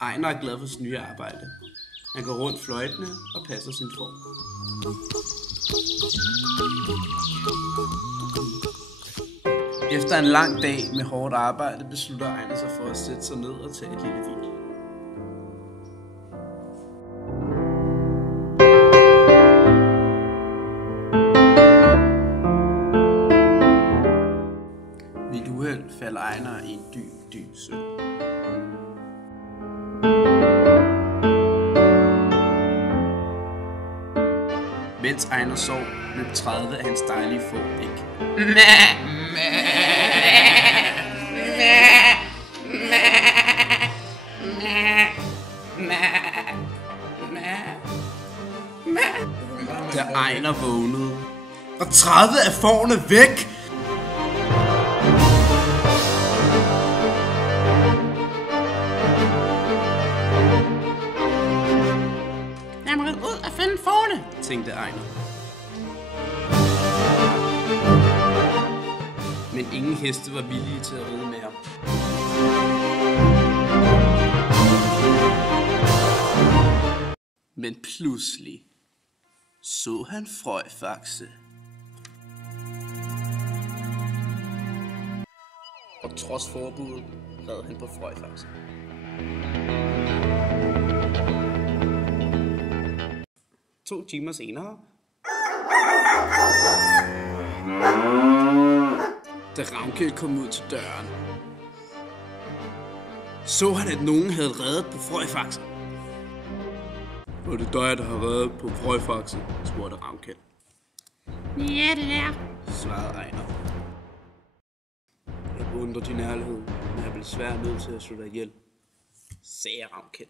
Ejner er glad for sit nye arbejde. Han går rundt fløjtende og passer sin får. Efter en lang dag med hårdt arbejde beslutter Ejner sig for at sætte sig ned og tage et lille hvil. Ved et uheld falder Ejner i en dyb søvn. Mens Ejner sov, løb 30 af hans dejlige får væk. Da Ejner vågnede, var 30 af fårene væk! Jeg må ud og finde fårene, tænkte Ejner. Men ingen heste var villige til at ride med ham. Men pludselig så han Frøjfaxe. Og trods forbuddet red han på Frøjfaxe. To timer senere, da Ravnkeld kom ud til døren, så han, at nogen havde reddet på Frøjfaxe. "Og det er dig, der har reddet på Frøjfaxe?" spurgte Ravnkeld. Ja, det er. Svarede Ejner. "Jeg beundrer din ærlighed, men jeg vil svært nødt til at slå dig ihjel," sagde Ravnkeld.